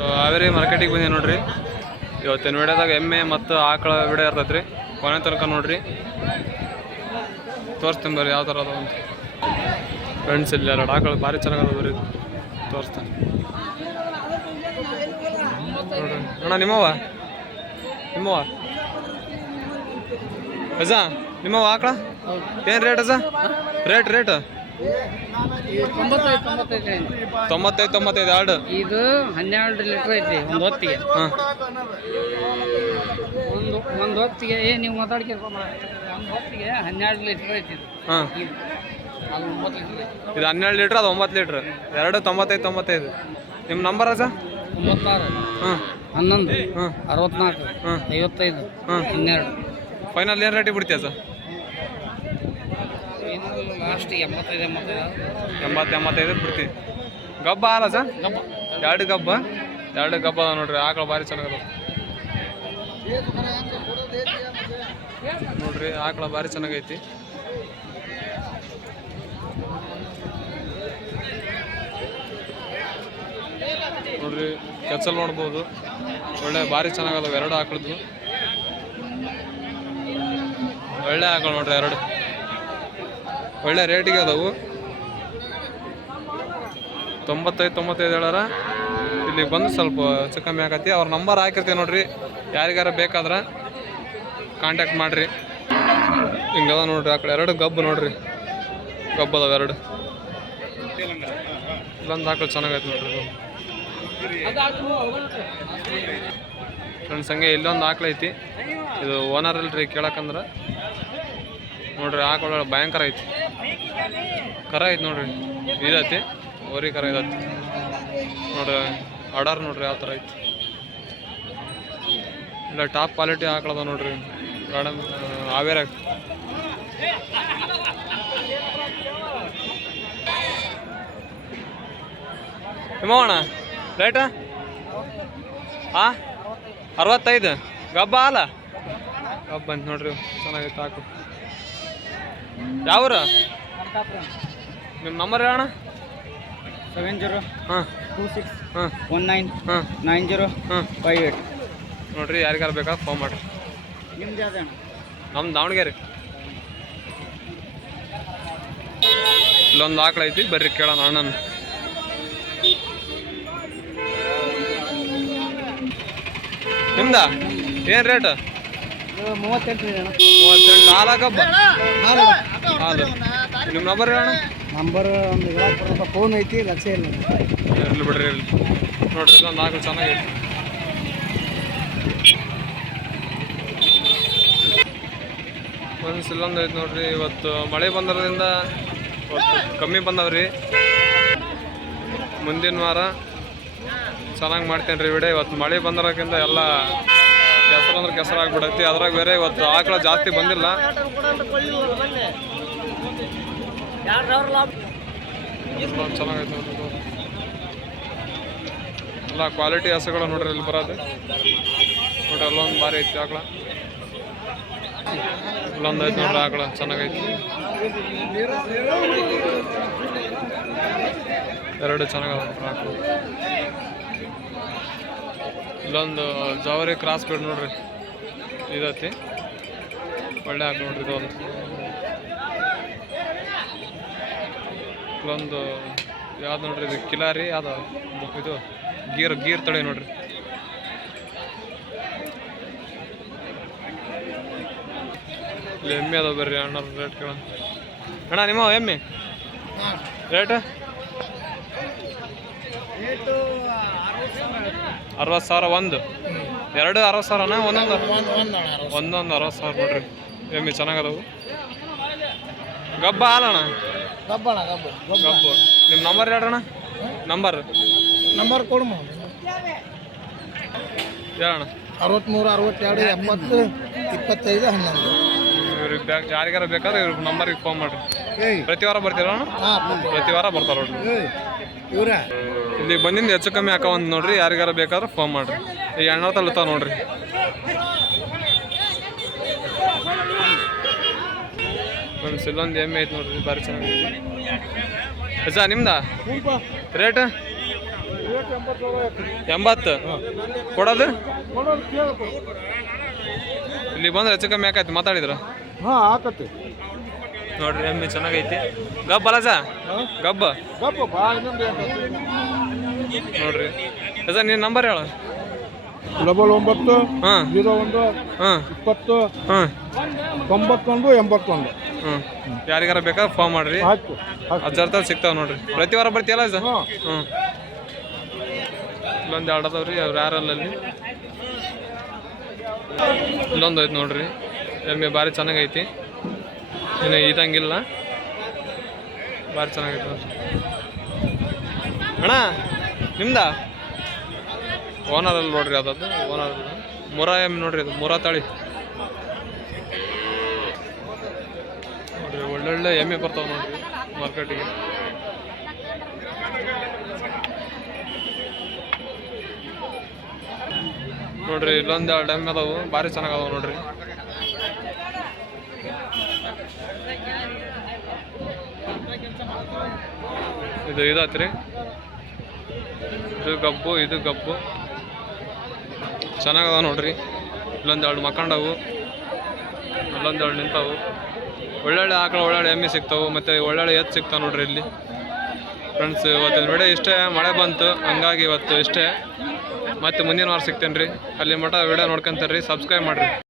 ಹಾವೇರಿ ಮಾರ್ಕೆಟಿಗೆ ಬಂದಿ ನೋಡ್ರಿ. ಇವತ್ತಿನ ವಿಡಿಯೋದಾಗ ಎಮ್ಮೆ ಮತ್ತು ಆಕಳ ವಿಡಿಯೋ ಇರ್ತೈತೆ ರೀ. ಕೊನೆ ತನಕ ನೋಡ್ರಿ, ತೋರಿಸ್ತೀನಿ ಬರ್ರಿ ಯಾವ ಥರ ಅದಾವ ಅಂತ. ಫ್ರೆಂಡ್ಸ್ ಇಲ್ಲಿ ಎರಡು ಆಕಳು ಭಾರಿ ಚೆನ್ನಾಗದ ಬರ್ರಿ, ತೋರಿಸ್ತಾನೆ ನೋಡ್ರಿ. ಅಣ್ಣ ನಿಮ್ಮವ ಅಜ್ಜ, ನಿಮ್ಮವ ಆಕಳ ಏನು ರೇಟ್ ಅಜ್ಜ? ರೇಟ್ 95 ಎರಡು. ಇದು 12 ಲೀಟರ್ ಐತಿ ಒಂದು ಹೊತ್ತಿಗೆ. ಒಂದು ಹೊತ್ತಿಗೆ ನೀವು ಮಾತಾಡ್ಕೊಂಡು ಒಂದು ಹೊತ್ತಿಗೆ 12 ಲೀಟರ್ ಐತಿ. ಹಾಂ, ಅದು 9 ಲೀಟರ್. ಇದು 12 ಲೀಟ್ರ್, ಅದು 9 ಲೀಟ್ರ್. ಎರಡು 95. ನಿಮ್ಮ ನಂಬರ್ ಅಜ್ಜ? 96 ಹಾಂ 11 ಹಾಂ 64 ಹಾಂ 55 ಹಾಂ 12. ಫೈನಲ್ ಏನು ರೇಟಿಗೆ ಬಿಡ್ತೀಯ ಅಜ್ಜ? ಲಾಸ್ಟ್ 85 ಬಿಡ್ತೀವಿ. ಗಬ್ಬ ಹಾಲ ಅಜ್ಜ? ಎರಡು ಗಬ್ಬ ಅದ ನೋಡ್ರಿ. ಆಕಳು ಭಾರಿ ಚೆನ್ನಾಗದ ನೋಡ್ರಿ, ಆಕಳ ಭಾರಿ ಚೆನ್ನಾಗೈತಿ. ನೋಡ್ರಿ, ಕೆಚ್ಚಲ್ ನೋಡ್ಬೋದು, ಒಳ್ಳೆ ಭಾರಿ ಚೆನ್ನಾಗದವು ಎರಡು ಆಕಳದ್ದು. ಒಳ್ಳೆ ಆಕಳು ನೋಡ್ರಿ, ಎರಡು ಒಳ್ಳೆ ರೇಟಿಗೆ ಅದಾವು. 95 ಹೇಳಾರ. ಇಲ್ಲಿ ಬಂದು ಸ್ವಲ್ಪ ಹೆಚ್ಚು ಕಮ್ಮಿ ಆಗತ್ತಿ. ಅವ್ರ ನಂಬರ್ ಹಾಕಿರ್ತೀವಿ ನೋಡ್ರಿ, ಯಾರಿಗಾರ ಬೇಕಾದ್ರೆ ಕಾಂಟ್ಯಾಕ್ಟ್ ಮಾಡಿರಿ. ಹಿಂಗದ ನೋಡ್ರಿ ಆಕಡೆ ಎರಡು ಗಬ್ಬು ನೋಡ್ರಿ, ಗಬ್ಬು ಅದಾವ ಎರಡು. ಇಲ್ಲೊಂದು ಆಕಳು ಚೆನ್ನಾಗೈತೆ ನೋಡ್ರಿ. ಫ್ರೆಂಡ್ಸ್ ಹಂಗೆ ಇಲ್ಲೊಂದು ಆಕಳು ಐತಿ. ಇದು ಓನರ್ ಇಲ್ರಿ ಕೇಳಕ್ಕಂದ್ರೆ. ನೋಡ್ರಿ ಆಕಳ ಭಯಂಕರ ಐತಿ. ಕರ ಐತಿ ನೋಡ್ರಿ, ಇದೈತಿ ಓರಿ ಕರ ಇದೈತಿ ನೋಡ್ರಿ. ಆರ್ಡರ್ ನೋಡ್ರಿ ಯಾವ ಥರ ಐತಿ. ಇಲ್ಲ ಟಾಪ್ ಕ್ವಾಲಿಟಿ ಆಕಳದ ನೋಡ್ರಿ. ಗಾರ್ಡನ್ ಹಾವೇರಿಯಾಗ ನಿಮ್ಮವಣ್ಣ ರೇಟ? ಹಾಂ 65 ಗಬ್ಬ ಅಲ್ಲ? ಗಬ್ಬ ಅಂತ ನೋಡ್ರಿ, ಚೆನ್ನಾಗೈತೆ ಆಕಳು. ಯಾವ್ರ? ನಿಮ್ಮ ನಂಬರ್ ಹೇಳೋಣ? 70 ಹಾಂ 26 ಹಾಂ 19 ಹಾಂ 90 ಹಾಂ 58. ನೋಡ್ರಿ, ಯಾರಿಗಾರ ಬೇಕಾದ್ರೆ ಫೋನ್ ಮಾಡಿರಿ. ನಿಮ್ದು ಯಾವ್ದು? ನಮ್ಮ ದಾವಣಗೆರೆ. ಇಲ್ಲೊಂದು ಆಕಳ ಐತಿ, ಬರ್ರಿ ಕೇಳೋಣ ಅಣ್ಣನ. ನಿಮ್ದ ಏನು ರೇಟ್? 38 ಹಾಲ ಗಬ್ಬ ಹಾಲು. ನಿಮ್ಮ ನಂಬರ್ ಹೇಳೋಣ? ನಂಬರ್ ಒಂದು ಹೇಳಕ್ಕೆ ಫೋನ್ ಐತಿ, ಲಕ್ಷ ಇಲ್ಲ. ಇರ್ಲಿ ಬಿಡ್ರಿ, ಇರ್ಲಿ ನೋಡ್ರಿ. ಇಲ್ಲೊಂದು ಆಕಳು ಚೆನ್ನಾಗೈತಿ. ಇಲ್ಲೊಂದು ಐತಿ ನೋಡ್ರಿ. ಇವತ್ತು ಮಳೆ ಬಂದಿರೋದ್ರಿಂದ ಇವತ್ತು ಕಮ್ಮಿ ಬಂದವ್ರಿ. ಮುಂದಿನ ವಾರ ಚೆನ್ನಾಗಿ ಮಾಡ್ತೇನೆ ರೀ ವಿಡಿಯೋ. ಇವತ್ತು ಮಳೆ ಬಂದಿರೋಕ್ಕಿಂತ ಎಲ್ಲ ಕೆಸರಾಗ್ಬಿಡೈತಿ. ಅದ್ರಾಗ ಬೇರೆ ಇವತ್ತು ಆಕಳ ಜಾಸ್ತಿ ಬಂದಿಲ್ಲ. ಚೆನ್ನಾಗೈತೆ ನೋಡ್ರಿ. ಎಲ್ಲ ಕ್ವಾಲಿಟಿ ಹಸುಗಳು ನೋಡ್ರಿ ಇಲ್ಲಿ ಬರೋದು. ನೋಡ್ರಿ ಅಲ್ಲೊಂದು ಭಾರಿ ಐತಿ ಆಕಳ. ಇಲ್ಲೊಂದು ಐತಿ ನೋಡ್ರಿ ಆಕಳ ಚೆನ್ನಾಗೈತಿ. ಎರಡು ಚೆನ್ನಾಗದ ಆಕಳ. ಇಲ್ಲೊಂದು ಜವಾರಿ ಕ್ರಾಸ್ ಬೇಡ್ ನೋಡ್ರಿ, ಇದೈತಿ. ಒಳ್ಳೆ ಆಕಳ ನೋಡ್ರಿ ಇದು. ಇಲ್ಲೊಂದು ಯಾವ್ದು ನೋಡ್ರಿ, ಇದು ಕಿಲಾರಿ ಯಾವ್ದು ಇದು ಗೀರ್ ತಳಿ ನೋಡ್ರಿ. ಇಲ್ಲಿ ಎಮ್ಮೆ ಅದಾವ ಬರ್ರಿ. ಅಣ್ಣ ರೇಟ್ ಕೇಳ. ಅಣ್ಣ ನಿಮ್ಮ ಎಮ್ಮೆ ರೇಟ್? 60,000 ಒಂದು. ಎರಡು 60,000ನ? ಒಂದೊಂದು 60,000 ನೋಡ್ರಿ. ಎಮ್ಮೆ ಚೆನ್ನಾಗದವು. ಗಬ್ಬ ಹಾಲಣ್ಣ? ಗಬ್ಬು. ನಿಮ್ಮ ನಂಬರ್ ಹೇಳ್ರಣ್ಣ? ನಂಬರ್ ಕೊಡು ಹೇಳಣ್ಣ. 63 62 70 25 11. ಇವ್ರಿಗೆ ಯಾರಿಗಾರ ಬೇಕಾದ್ರೆ ಇವ್ರ ನಂಬರಿಗೆ ಫೋನ್ ಮಾಡಿರಿ. ಪ್ರತಿ ವಾರ ಬರ್ತೀರಣ್ಣ? ಪ್ರತಿ ವಾರ ಬರ್ತಾರ ನೋಡ್ರಿ. ಇಲ್ಲಿ ಬಂದಿಂದ ಹೆಚ್ಚು ಕಮ್ಮಿ ಹಾಕೋವಂತ ನೋಡ್ರಿ. ಯಾರಿಗಾರ ಬೇಕಾದ್ರೆ ಫೋನ್ ಮಾಡಿರಿ. ಈ ಎಣ್ಣೆ ತಲುತ್ತಾವ ನೋಡ್ರಿ. ಫ್ರೆಂಡ್ಸ್ ಇಲ್ಲೊಂದು ಎಮ್ಮೆ ಐತೆ ನೋಡ್ರಿ, ಭಾರಿ ಚೆನ್ನಾಗಿದೆ. ಅಜ್ಜ ನಿಮ್ದ ರೇಟ್? 80 ಕೊಡೋದು ಇಲ್ಲಿ ಬಂದ್ರೆ ಹೆಚ್ಚು ಕಮ್ಮಿ ಆಕೈತಿ ಮಾತಾಡಿದ್ರ ಹಾಂ ಆಕತಿ ನೋಡ್ರಿ ಎಮ್ಮೆ ಚೆನ್ನಾಗೈತಿ ಗಬ್ಬ ಅಲ್ಲ ಸಾ ಗಬ್ಬ ಗಪ್ಪ ಬಾ ಇನ್ನೊಂದು ನೋಡ್ರಿ ಸರ್ ನಿನ್ನ ನಂಬರ್ ಹೇಳು 99 ಹಾಂ 01 ಹಾಂ 20 ಹಾಂ 91 81 ಹ್ಞೂ ಯಾರಿಗಾರ ಬೇಕಾದ್ರೆ ಫೋನ್ ಮಾಡ್ರಿ ಆಯ್ತು ಅಜ್ಜರ್ತಾವ್ ಸಿಗ್ತಾವ ನೋಡ್ರಿ ಪ್ರತಿ ವಾರ ಬರ್ತೀಯಲ್ಲ ಸರ್ ಹಾಂ ಹ್ಞೂ ಇಲ್ಲೊಂದು ಎರಡು ಅದಾವ್ರಿ ಅವ್ರು ಯಾರಲ್ಲಲ್ಲಿ ಇಲ್ಲೊಂದು ಐತೆ ನೋಡ್ರಿ ಎಮ್ಮೆ ಭಾರಿ ಚೆನ್ನಾಗೈತಿ ಇನ್ನು ಇದಂಗಿಲ್ಲ ಭಾರಿ ಚೆನ್ನಾಗೈತೆ ನೋಡ್ರಿ ಅಣ್ಣ ನಿಮ್ದ ಓನರಲ್ಲಿ ನೋಡ್ರಿ ಅದದ್ದು ಓನರ್ ಮುರಾ ಎಮ್ಮೆ ನೋಡ್ರಿ ಅದು ಮುರಾ ತಳಿ ನೋಡ್ರಿ ಒಳ್ಳೊಳ್ಳೆ ಎಮ್ಮೆ ಬರ್ತಾವೆ ನೋಡ್ರಿ ಮಾರ್ಕೆಟಿಗೆ ನೋಡ್ರಿ ಇಲ್ಲೊಂದು ಎರಡು ಎಮ್ಮೆ ಅದಾವು ಭಾರಿ ಚೆನ್ನಾಗದಾವ ನೋಡ್ರಿ ಇದು ಇದಾತ್ರಿ ಇದು ಗಬ್ಬು ಇದು ಗಬ್ಬು ಚೆನ್ನಾಗದ ನೋಡ್ರಿ ಇಲ್ಲೊಂದು ಎರಡು ಮಕ್ಕಂಡವು ಇಲ್ಲೊಂದು ಎರಡು ನಿಂತಾವು ಒಳ್ಳೊಳ್ಳೆ ಆಕಳು ಒಳ್ಳೊಳ್ಳೆ ಎಮ್ಮೆ ಸಿಗ್ತಾವೆ ಮತ್ತು ಒಳ್ಳೊಳ್ಳೆ ಎತ್ತು ಸಿಗ್ತಾವೆ ನೋಡ್ರಿ ಇಲ್ಲಿ ಫ್ರೆಂಡ್ಸ್ ಇವತ್ತಿನ ವಿಡಿಯೋ ಇಷ್ಟೇ ಮಳೆ ಬಂತು ಹಂಗಾಗಿ ಇವತ್ತು ಇಷ್ಟೇ ಮತ್ತೆ ಮುಂದಿನ ವಾರ ಸಿಗ್ತೇನೆ ರೀ ಅಲ್ಲಿ ಮಟ್ಟ ವಿಡಿಯೋ ನೋಡ್ಕೊಂತಾರೆ ರೀ ಸಬ್ಸ್ಕ್ರೈಬ್ ಮಾಡಿರಿ